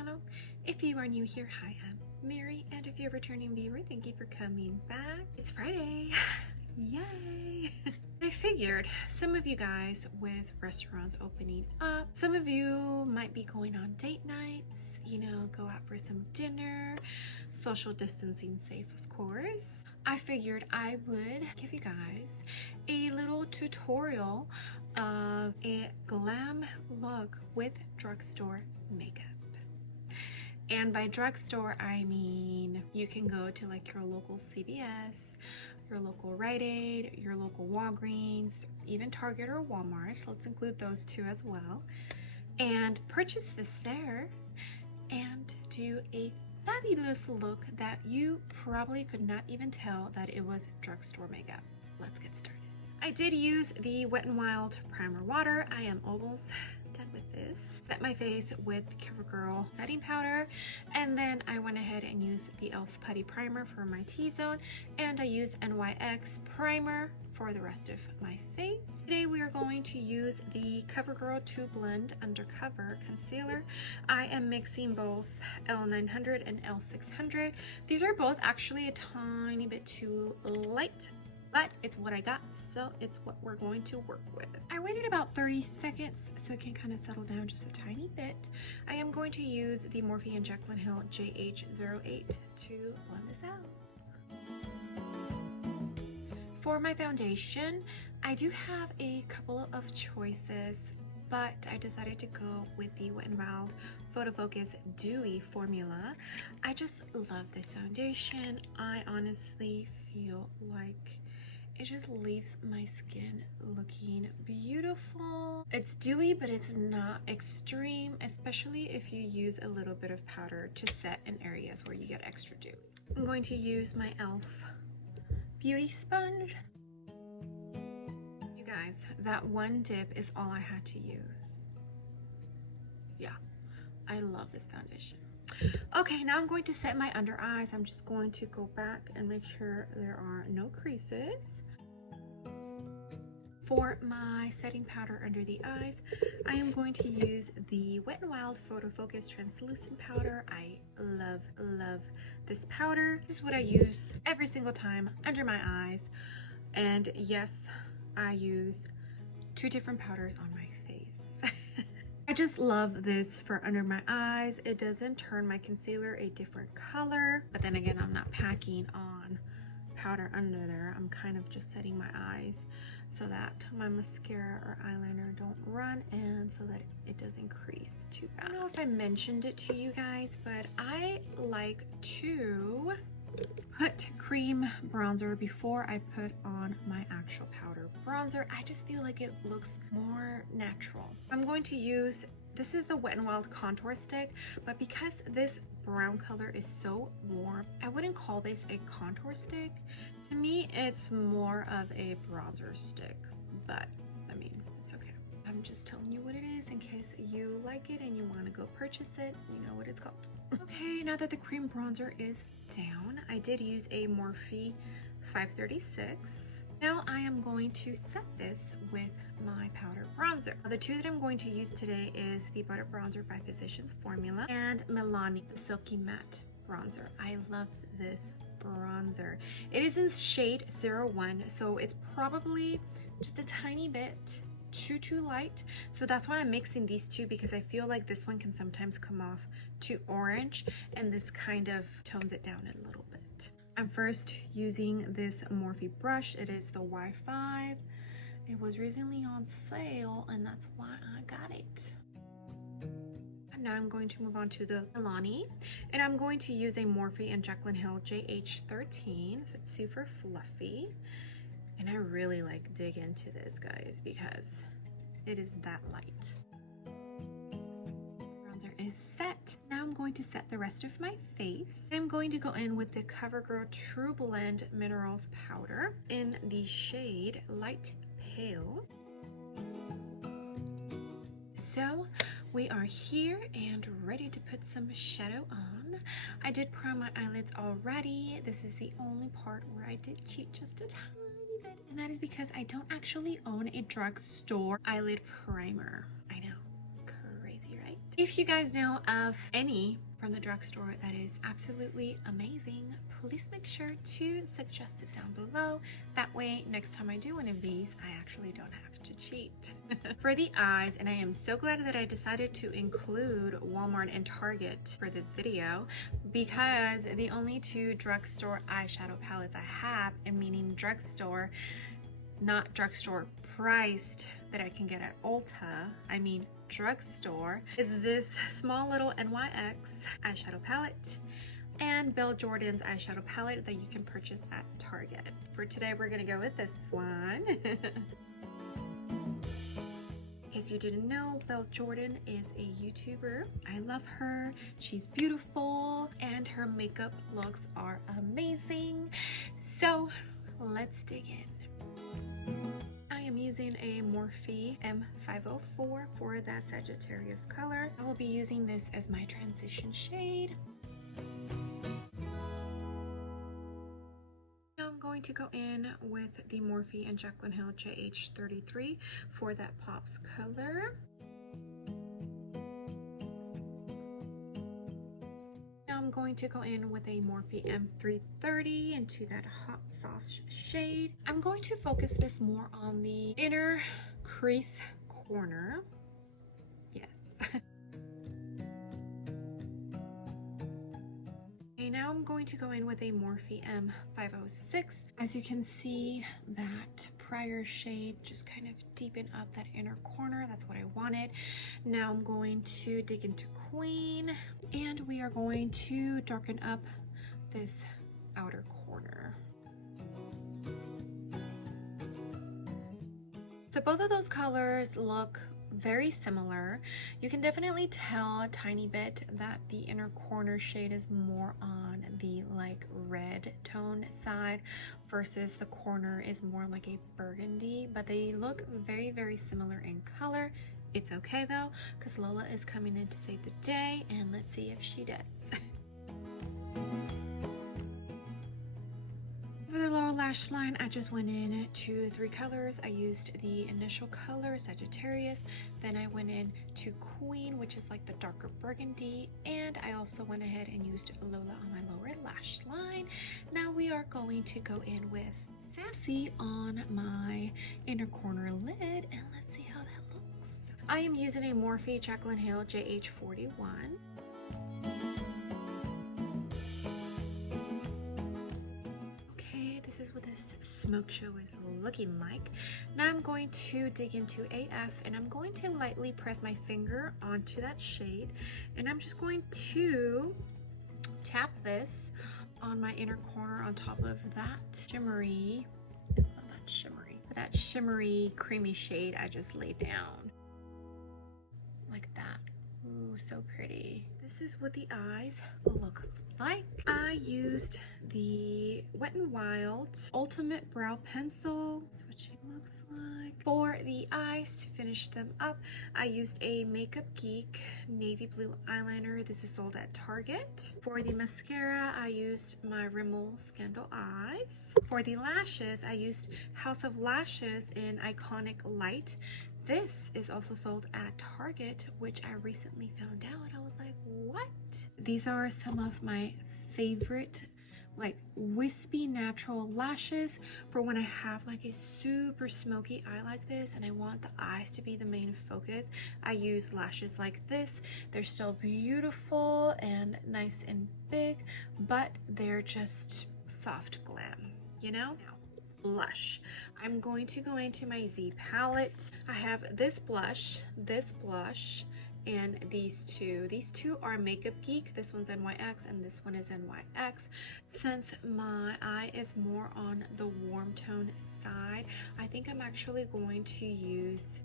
channel. If you are new here, hi, I'm Miri, and if you're a returning viewer, thank you for coming back. It's Friday. Yay! I figured some of you guys with restaurants opening up, some of you might be going on date nights, you know, go out for some dinner, social distancing safe, of course. I figured I would give you guys a little tutorial of a glam look with drugstore makeup. And by drugstore, I mean you can go to like your local CVS, your local Rite Aid, your local Walgreens, even Target or Walmart. Let's include those two as well. And purchase this there and do a fabulous look that you probably could not even tell that it was drugstore makeup. Let's get started. I did use the Wet n Wild primer water. I am almost done with this. Set my face with CoverGirl setting powder, and then I went ahead and used the e.l.f. Putty Primer for my T-zone, and I used NYX primer for the rest of my face. Today we are going to use the CoverGirl 2 Blend Undercover Concealer. I am mixing both L900 and L600. These are both actually a tiny bit too light, but it's what I got, so it's what we're going to work with. I waited about 30 seconds so it can kind of settle down just a tiny bit. I am going to use the Morphe and Jaclyn Hill JH08 to blend this out. For my foundation, I do have a couple of choices, but I decided to go with the Wet n Wild Photo Focus Dewy formula. I just love this foundation. I honestly feel like it just leaves my skin looking beautiful. It's dewy, but it's not extreme, especially if you use a little bit of powder to set in areas where you get extra dewy. I'm going to use my e.l.f. beauty sponge. You guys, that one dip is all I had to use. Yeah, I love this foundation. Okay, now I'm going to set my under eyes. I'm just going to go back and make sure there are no creases. For my setting powder under the eyes, I am going to use the Wet n Wild Photo Focus Translucent Powder. I love this powder. This is what I use every single time under my eyes. And yes, I used 2 different powders on my face. I just love this for under my eyes. It doesn't turn my concealer a different color, but then again, I'm not packing on powder under there. I'm kind of just setting my eyes so that my mascara or eyeliner don't run and so that it doesn't crease too bad. I don't know if I mentioned it to you guys, but I like to put cream bronzer before I put on my actual powder bronzer. I just feel like it looks more natural. I'm going to use, this is the Wet n Wild contour stick, but because this brown color is so warm, I wouldn't call this a contour stick. To me, it's more of a bronzer stick, but I mean, it's okay. I'm just telling you what it is in case you like it and you want to go purchase it. You know what it's called. Okay, now that the cream bronzer is down, I did use a Morphe 536. Now I am going to set this with my powder bronzer. The 2 that I'm going to use today is the Butter Bronzer by Physicians Formula and Milani the Silky Matte Bronzer. I love this bronzer. It is in shade 01, so it's probably just a tiny bit too light, so that's why I'm mixing these two, because I feel like this one can sometimes come off too orange and this kind of tones it down a little bit. I'm first using this Morphe brush. It is the Y5. It was recently on sale and that's why I got it. And now I'm going to move on to the Milani, and I'm going to use a Morphe and Jaclyn Hill JH13, so it's super fluffy. And I really like dig into this, guys, because it is that light. Bronzer is set. Now I'm going to set the rest of my face. I'm going to go in with the CoverGirl True Blend Minerals Powder in the shade Light Pale. So we are here and ready to put some shadow on. I did prime my eyelids already. This is the only part where I did cheat just a tiny bit, and that is because I don't actually own a drugstore eyelid primer. I know, crazy, right? If you guys know of any from the drugstore that is absolutely amazing, please make sure to suggest it down below. That way, next time I do one of these, I actually don't have to cheat. For the eyes, and I am so glad that I decided to include Walmart and Target for this video, because the only two drugstore eyeshadow palettes I have, and meaning drugstore, not drugstore priced, that I can get at Ulta, I mean drugstore, is this small little NYX eyeshadow palette and Belle Jordan's eyeshadow palette that you can purchase at Target. For today, we're gonna go with this one. In case you didn't know, Belle Jordan is a YouTuber. I love her. She's beautiful and her makeup looks are amazing. So let's dig in. I am using a Morphe M504 for that Sagittarius color. I will be using this as my transition shade. Now I'm going to go in with the Morphe and Jaclyn Hill JH33 for that Pops color. I'm going to go in with a Morphe M330 into that hot sauce shade. I'm going to focus this more on the inner crease corner. Yes. Okay, now I'm going to go in with a Morphe M506. As you can see, that prior shade just kind of deepen up that inner corner. That's what I wanted. Now I'm going to dig into Queen, and we are going to darken up this outer corner. So both of those colors look very similar. You can definitely tell a tiny bit that the inner corner shade is more on the like red tone side versus the corner is more like a burgundy, but they look very, very similar in color. It's okay though, because Lola is coming in to save the day, and let's see if she does. For the lower lash line, I just went in to 3 colors. I used the initial color, Sagittarius, then I went in to Queen, which is like the darker burgundy, and I also went ahead and used Lola on my lower lash line. Now we are going to go in with Sassy on my inner corner lid, and let's see how that looks. I am using a Morphe Jaclyn Hill JH41. This is what this smoke show is looking like. Now I'm going to dig into AF, and I'm going to lightly press my finger onto that shade, and I'm just going to tap this on my inner corner on top of that shimmery, it's not that shimmery, but that shimmery creamy shade I just laid down. Like that. Ooh, so pretty. This is what the eyes look like. I used the Wet n Wild Ultimate Brow Pencil. That's what she looks like. For the eyes, to finish them up, I used a Makeup Geek navy blue eyeliner. This is sold at Target. For the mascara, I used my Rimmel Scandal Eyes. For the lashes, I used House of Lashes in Iconic Light. This is also sold at Target, which I recently found out. I was like, what? These are some of my favorite like wispy natural lashes for when I have like a super smoky eye like this and I want the eyes to be the main focus. I use lashes like this. They're still beautiful and nice and big, but they're just soft glam, you know? Blush. I'm going to go into my Z palette. I have this blush, and these two. These two are Makeup Geek. This one's NYX and this one is NYX. Since my eye is more on the warm tone side, I think I'm actually going to use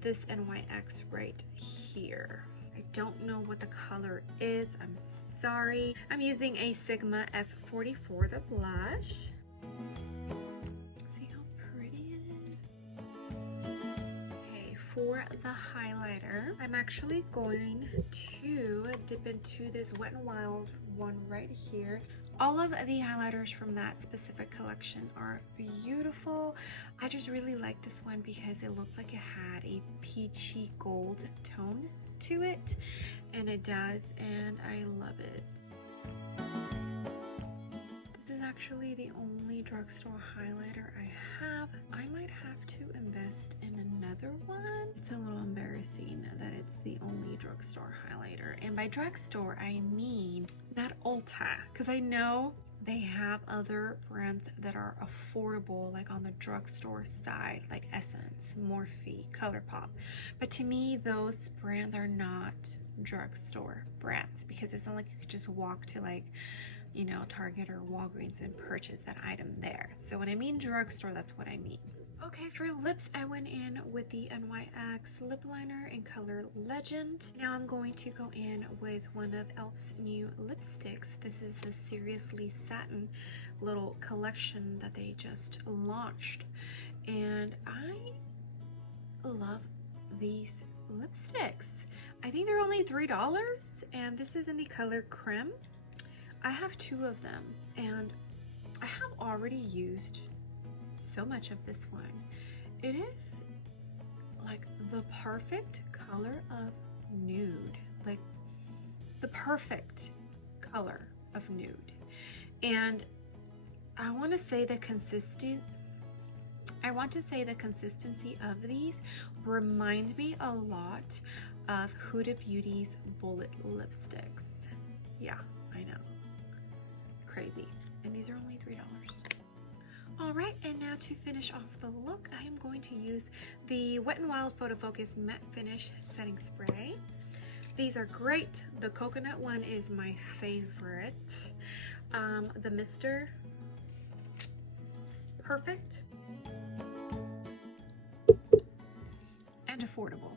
this NYX right here. I don't know what the color is. I'm sorry. I'm using a Sigma F44, the blush. For the highlighter, I'm actually going to dip into this Wet n Wild one right here. All of the highlighters from that specific collection are beautiful. I just really like this one because it looked like it had a peachy gold tone to it, and it does, and I love it. This is actually the only drugstore highlighter I have. I might have to invest in another one. It's a little embarrassing that it's the only drugstore highlighter. And by drugstore, I mean not Ulta, because I know they have other brands that are affordable, like on the drugstore side, like Essence, Morphe, ColourPop. But to me, those brands are not drugstore brands, because it's not like you could just walk to, like, you know, Target or Walgreens and purchase that item there. So when I mean drugstore, that's what I mean. Okay, for lips, I went in with the NYX lip liner in color Legend. Now I'm going to go in with one of e.l.f.'s new lipsticks. This is the Seriously Satin little collection that they just launched. And I love these lipsticks. I think they're only $3, and this is in the color Creme. I have 2 of them, and I have already used so much of this one. It is like the perfect color of nude, like the perfect color of nude. And I want to say the consistency of these remind me a lot of Huda Beauty's Bullet lipsticks. Yeah, I know. Crazy. And these are only $3. Alright, and now to finish off the look, I am going to use the Wet n Wild Photo Focus Matte Finish Setting Spray. These are great. The coconut one is my favorite. The Mr. Perfect and affordable.